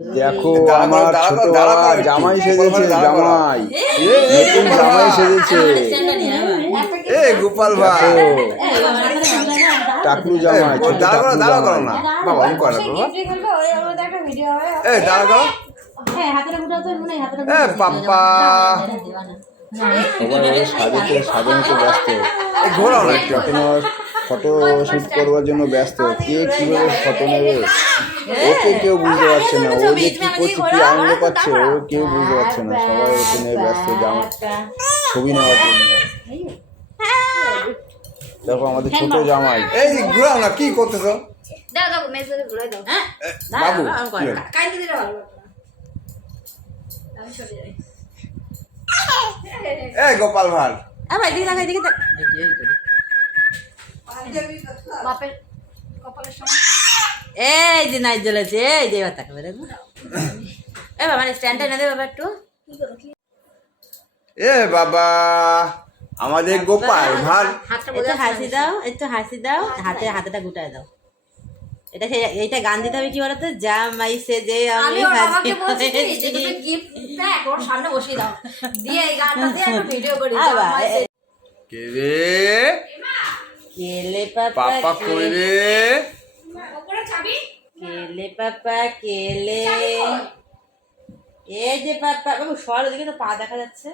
দেখো আমার ছোট বাবা জামাই সেজেছে, জামাই নতুন জামাই সেজেছে। গোপাল ভাই টাকলু জামাই, ছোট টাকলু জামাই। না বাবা আমি করা বাবা দাঁড়া করো পাপ্পা সবাই ওই সাজানোতে ব্যস্ত, ঘোরাও না একটু এখনো ফটো শুট করবার জন্য ব্যস্ত। কে কিভাবে ফটো নেবে ওকে কেউ বুঝতে পারছে না, ও যে কি করছে, কি আনন্দ পাচ্ছে ও কেউ বুঝতে পারছে না। সবাই ওকে নিয়ে ব্যস্ত ছবি নেওয়ার জন্য। দেখো আমাদের ছোট জামাই, এই ঘোরাও না কি করতেছো বাবু গোপাল ভাই এই যে নাই জ্বলেছে, এই যে এবার তাকাবে দেখো। এ বাবা স্ট্যান্ডটা এনে দে বাবা একটু। বাবা আমাদের গোপাল ভাই একটু হাসি দাও, একটু হাসি দাও, হাতেটা গুটায় দাও। এটা এইটা গান দিতে হবে কি বলতো, জামাই সেজে আমি সামনে বসিয়ে দাও দিয়ে এই গানটা দিয়ে একটা ভিডিও করি। কে রে কেলে পাপা পাপা কই রে কেলে পাপা কেলে, এই যে পাপা বাবু সর, ওদিকে তো পা দেখা যাচ্ছে।